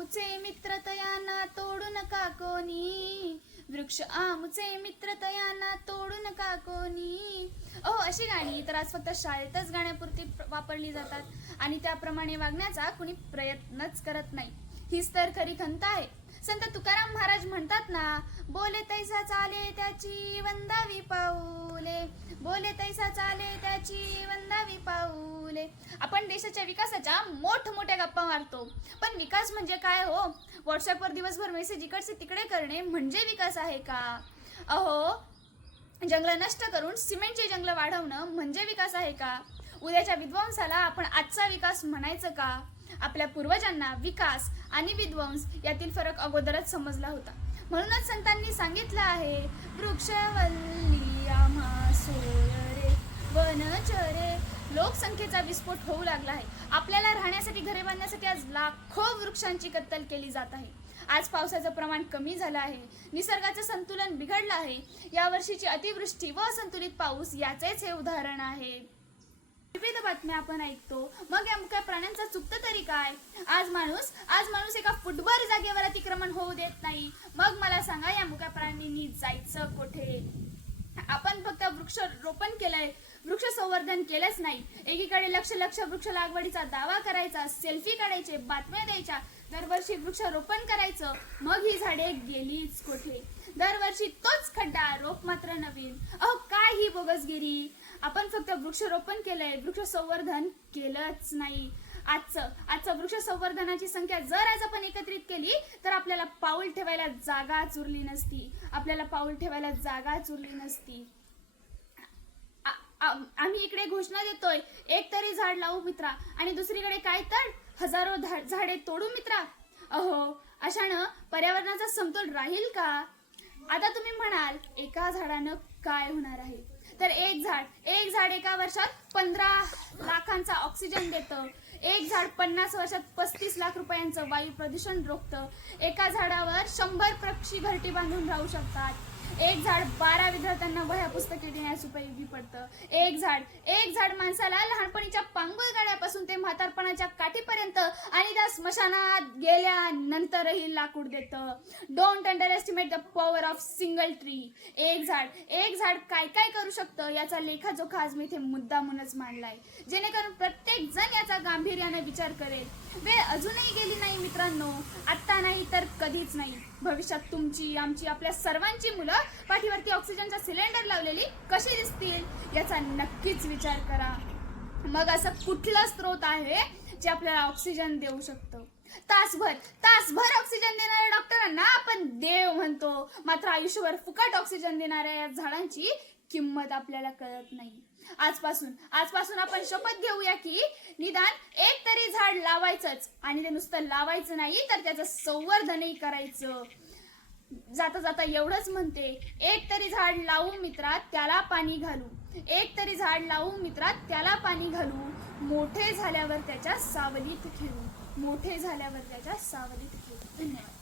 आमुचे मित्र तयाना तोडू नका कोणी, वृक्ष आमुचे मित्र तयाना तोडू नका कोणी. अशी गाणी तर आज फक्त शाळेतच गाण्यापुरती वापरली जातात आणि त्याप्रमाणे वागण्याचा कुणी प्रयत्नच करत नाही. हीच तर खरी खंत आहे. संत तुकाराम महाराज म्हणतात ना, बोले तैसा चाले त्याची वंदावी पाऊले, बोले तैसा चाले त्याची वंदावी पाऊले. आपण देशाच्या विकासाच्या मोठमोठ्या गप्पा मारतो, पण विकास म्हणजे काय हो? व्हॉट्सअपवर दिवसभर मेसेज इकडचे तिकडे करणे म्हणजे विकास आहे का? जंगल नष्ट करून सिमेंटचे जंगल वाढवणं म्हणजे विकास आहे का? उद्याच्या विध्वंसाला आपण आजचा विकास म्हणायचं का? आपल्या पूर्वजांना विकास आणि विध्वंस यातील फरक अगोदरच समजला होता. म्हणूनच संतांनी सांगितलं आहे, वृक्षवल्ली आम्हा सोय रे वनचरे. लोकसंख्येचा विस्फोट होऊ लागला आहे. आपल्याला राहण्यासाठी घरे बांधण्यासाठी आज लाखो वृक्षांची कत्तल केली जात आहे. आज पावसाचं प्रमाण कमी झालं आहे. निसर्गाचं संतुलन बिघडलं आहे. यावर्षीची अतिवृष्टी व असंतुलित पाऊस याचेच हे उदाहरण आहे. विविध बातम्या आपण ऐकतो, मग या मुक्या प्राण्यांचा चुकतं तरी काय? आज माणूस एका फुटभर जागेवर अतिक्रमण होऊ देत नाही. मग मला सांगा, या मुक्या प्राण्यांनी जायचं कुठे? आपण फक्त वृक्ष रोपण केलंय, वृक्ष संवर्धन केलंच नाही. एकीकडे लक्ष वृक्ष लागवडीचा दावा करायचा, सेल्फी काढायचे, बातम्या द्यायच्या, दरवर्षी वृक्ष रोपण करायचं, मग ही झाडे गेलीच कुठे? दरवर्षी तोच खड्डा, रोप मात्र नवीन. काय ही बोगसगिरी? आपण फक्त वृक्षारोपण केलंय, वृक्ष संवर्धन केलंच नाही. आजचं वृक्ष संवर्धनाची संख्या जर आज आपण एकत्रित केली तर आपल्याला पाऊल ठेवायला जागाच उरली नसती. आम्ही इकडे घोषणा देतोय, एक तरी झाड लावू मित्रा, आणि दुसरीकडे काय तर हजारो झाडे तोडू मित्रा. अशानं पर्यावरणाचा समतोल राहील का? आता तुम्ही म्हणाल, एका झाडानं काय होणार आहे? तर एक झाड एका वर्षात 15 लाखांचा ऑक्सिजन देतं. एक झाड 50 वर्षात 35 लाख रुपयांचं वायू प्रदूषण रोखतं. एका झाडावर 100 पक्षी घरटी बांधून राहू शकतात. एक झाड 12 विद्यार्थ्यांना वह्या पुस्तके देण्यास उपयोगी पडतं. एक झाड माणसाला लहानपणीच्या पांगुळ गाड्यापासून ते म्हातारपणाच्या काठीपर्यंत आणि त्या स्मशानात गेल्यानंतरही लाकूड देतं. Don't under estimate the power of single tree. एक झाड काय काय करू शकतं याचा लेखाजोखा आज मी इथे मुद्दामूनच मांडलाय, जेणेकरून प्रत्येक जण याचा गांभीर्याने विचार करेल. वेळ अजूनही गेली नाही मित्रांनो, आत्ता नाही तर कधीच नाही. भविष्यात तुमची, आमची, आपल्या सर्वांची मुलं पाठीवरती ऑक्सिजनचा सिलेंडर लावलेली कशी दिसतील याचा नक्कीच विचार करा. मग असं कुठलं स्रोत आहे जे आपल्याला ऑक्सिजन देऊ शकतं? तासभर ऑक्सिजन देणाऱ्या डॉक्टरांना आपण देव म्हणतो, मात्र आयुष्यभर फुकट ऑक्सिजन देणाऱ्या या झाडांची किंमत आपल्याला कळत नाही. आजपासून आपण शपथ घेऊया की निदान एक तरी झाड लावायचंच, आणि ते नुसतं लावायचं नाही तर त्याचं संवर्धनही करायचं. जाता एवढंच म्हणते, एक तरी झाड लावू मित्रा, त्याला पाणी घालू. एक तरी झाड लावू मित्रा, त्याला पाणी घालू. मोठे झाल्यावर त्याच्या सावलीत खेळू. धन्यवाद.